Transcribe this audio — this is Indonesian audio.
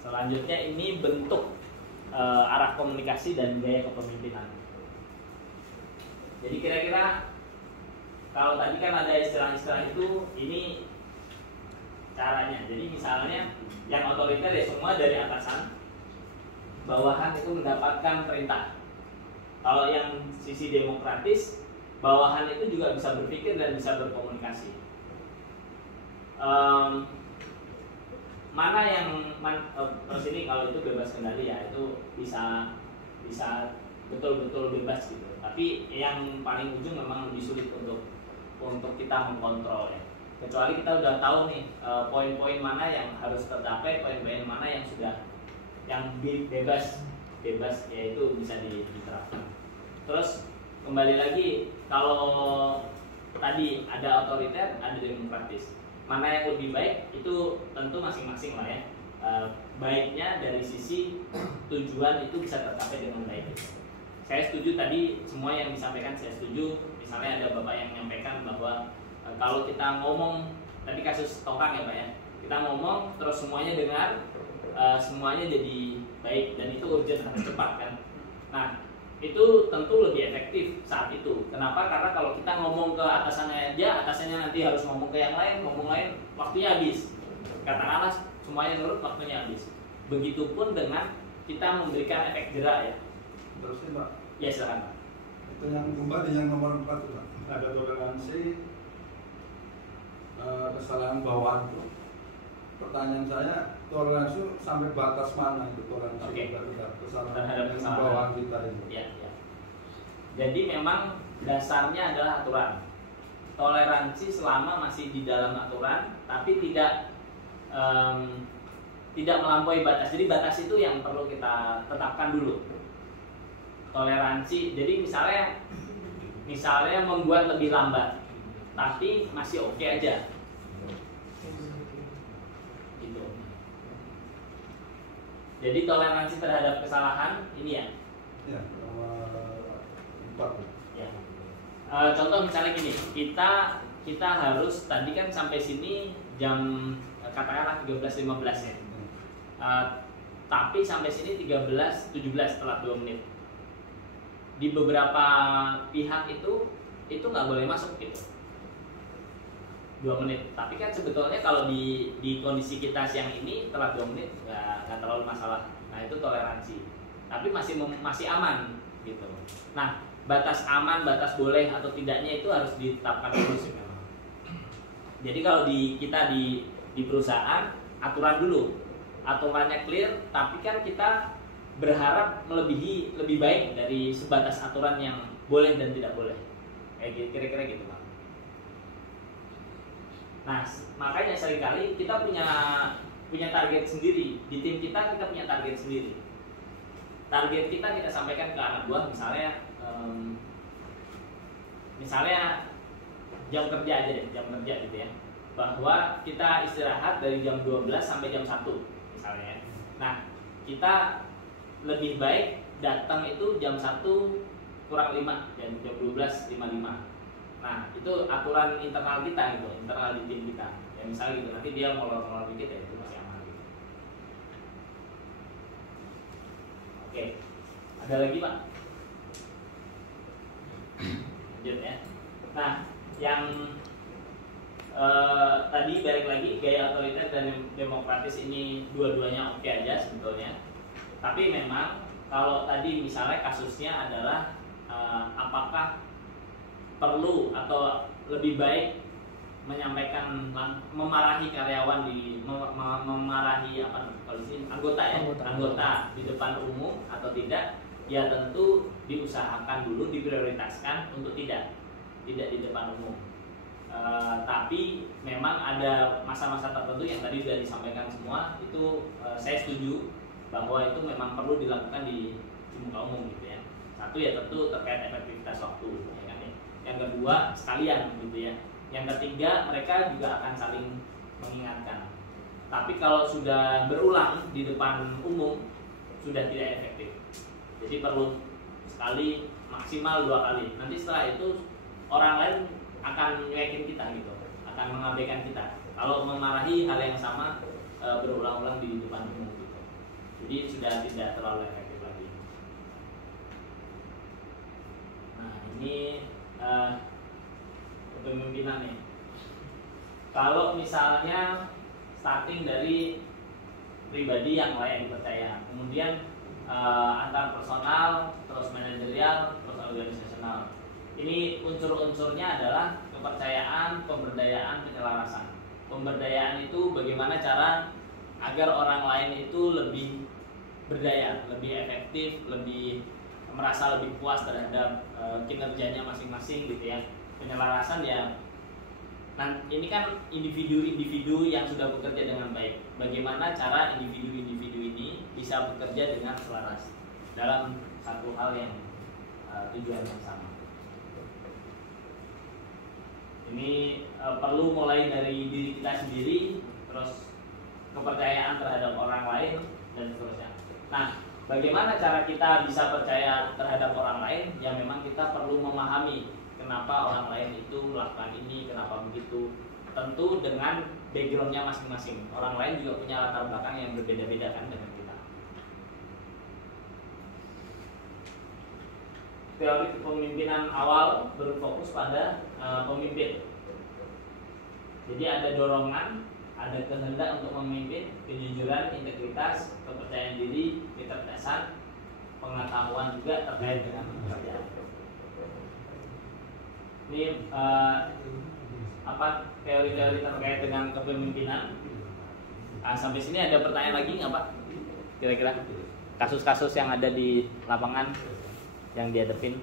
Selanjutnya ini bentuk arah komunikasi dan gaya kepemimpinan. Jadi kira-kira kalau tadi kan ada istilah-istilah itu, ini caranya. Jadi misalnya yang otoriter ya semua dari atasan, bawahan itu mendapatkan perintah. Kalau yang sisi demokratis, bawahan itu juga bisa berpikir dan bisa berkomunikasi. Mana yang terus ini kalau itu bebas kendali ya, itu bisa betul-betul bebas gitu. Tapi yang paling ujung memang lebih sulit untuk kita mengkontrol ya. Kecuali kita udah tahu nih poin-poin mana yang harus tercapai, poin-poin mana yang sudah bebas yaitu bisa diterapkan. Terus kembali lagi, kalau tadi ada otoriter, ada demokratis. Mana yang lebih baik itu tentu masing-masing lah ya. Baiknya dari sisi tujuan itu bisa tercapai dengan baik. Saya setuju tadi semua yang disampaikan, saya setuju. Misalnya ada Bapak yang menyampaikan bahwa kalau kita ngomong, tadi kasus tongkang ya Pak ya, kita ngomong terus semuanya dengar, semuanya jadi baik dan itu urgent, harus cepat kan. Nah itu tentu lebih efektif saat itu. Kenapa? Karena kalau kita ngomong ke atasannya aja, atasannya nanti harus ngomong ke yang lain, waktunya habis. Katakanlah semuanya nurut, waktunya habis. Begitupun dengan kita memberikan efek jerak ya. Terusnya Pak. Ya silakan Pak. Itu yang kembali yang nomor 4 Pak. Ada toleransi kesalahan bawaan itu. Pertanyaan saya, toleransi sampai batas mana itu toleransi terhadap kesalahan bawaan kita itu? Ya. Jadi memang dasarnya adalah aturan. Toleransi selama masih di dalam aturan, tapi tidak melampaui batas. Jadi batas itu yang perlu kita tetapkan dulu. Toleransi. Jadi misalnya membuat lebih lambat, tapi masih oke aja. Gitu. Jadi toleransi terhadap kesalahan ini ya. Ya, nomor 4. Ya. Contoh misalnya gini, kita harus tadi kan sampai sini jam katakanlah 13.15 ya. Tapi sampai sini 13.17 setelah 2 menit. Di beberapa pihak itu nggak boleh masuk gitu 2 menit. Tapi kan sebetulnya kalau di kondisi kita siang ini telat 2 menit nggak terlalu masalah. Nah itu toleransi. Tapi masih aman gitu. Nah batas aman, batas boleh atau tidaknya itu harus ditetapkan dulu sih memang. Jadi kalau kita di perusahaan aturan dulu, aturannya clear. Tapi kan kita berharap melebihi lebih baik dari sebatas aturan yang boleh dan tidak boleh. Kayak kira-kira gitu Pak. Nah, makanya seringkali kita punya target sendiri. Di tim kita punya target sendiri. Target kita sampaikan ke anak buah, misalnya jam kerja aja deh, jam kerja gitu ya. Bahwa kita istirahat dari jam 12 sampai jam 1 misalnya. Nah, kita lebih baik datang itu jam 1 kurang 5, jam 12.55. Nah itu aturan internal kita gitu, internal di tim kita ya, misalnya gitu. Nanti dia molor-molor dikit ya, itu masih aman gitu. Oke, ada lagi Pak? Lanjut ya. Nah yang tadi balik lagi, gaya otoriter dan demokratis ini dua-duanya oke aja sebetulnya. Tapi memang kalau tadi misalnya kasusnya adalah apakah perlu atau lebih baik menyampaikan, memarahi karyawan memarahi anggota ya, anggota di depan umum atau tidak? Ya tentu diusahakan dulu, diprioritaskan untuk tidak di depan umum. Tapi memang ada masa-masa tertentu yang tadi sudah disampaikan semua itu, saya setuju bahwa itu memang perlu dilakukan di muka umum gitu ya. Satu ya tentu terkait efektivitas waktu ya kan ya. Yang kedua sekalian gitu ya. Yang ketiga mereka juga akan saling mengingatkan. Tapi kalau sudah berulang di depan umum sudah tidak efektif. Jadi perlu sekali, maksimal 2 kali. Nanti setelah itu orang lain akan nyuekin kita gitu, akan mengabaikan kita kalau memarahi hal yang sama berulang-ulang di depan umum gitu. Jadi sudah tidak terlalu efektif lagi. Nah ini kepemimpinan nih. Kalau misalnya starting dari pribadi yang layak dipercaya, kemudian antar personal, terus manajerial, terus organisasional. Ini unsur-unsurnya adalah kepercayaan, pemberdayaan, penyelarasan. Pemberdayaan itu bagaimana cara agar orang lain itu lebih berdaya, lebih efektif, lebih merasa lebih puas terhadap kinerjanya masing-masing gitu ya. Penyelarasan ya, nah ini kan individu-individu yang sudah bekerja dengan baik. Bagaimana cara individu-individu ini bisa bekerja dengan selaras dalam satu hal yang tujuan yang sama. Ini perlu mulai dari diri kita sendiri, terus kepercayaan terhadap orang lain, dan seterusnya. Nah, bagaimana cara kita bisa percaya terhadap orang lain? Ya memang kita perlu memahami kenapa orang lain itu melakukan ini, kenapa begitu. Tentu dengan backgroundnya masing-masing. Orang lain juga punya latar belakang yang berbeda-beda kan dengan kita. Teori kepemimpinan awal berfokus pada pemimpin. Jadi ada dorongan, ada kehendak untuk memimpin, kejujuran, integritas, kepercayaan diri, kecerdasan, pengetahuan juga terkait dengan pekerjaan. Ini apa teori-teori terkait dengan kepemimpinan. Sampai sini ada pertanyaan lagi nggak Pak? Kira-kira kasus-kasus yang ada di lapangan yang dihadapin?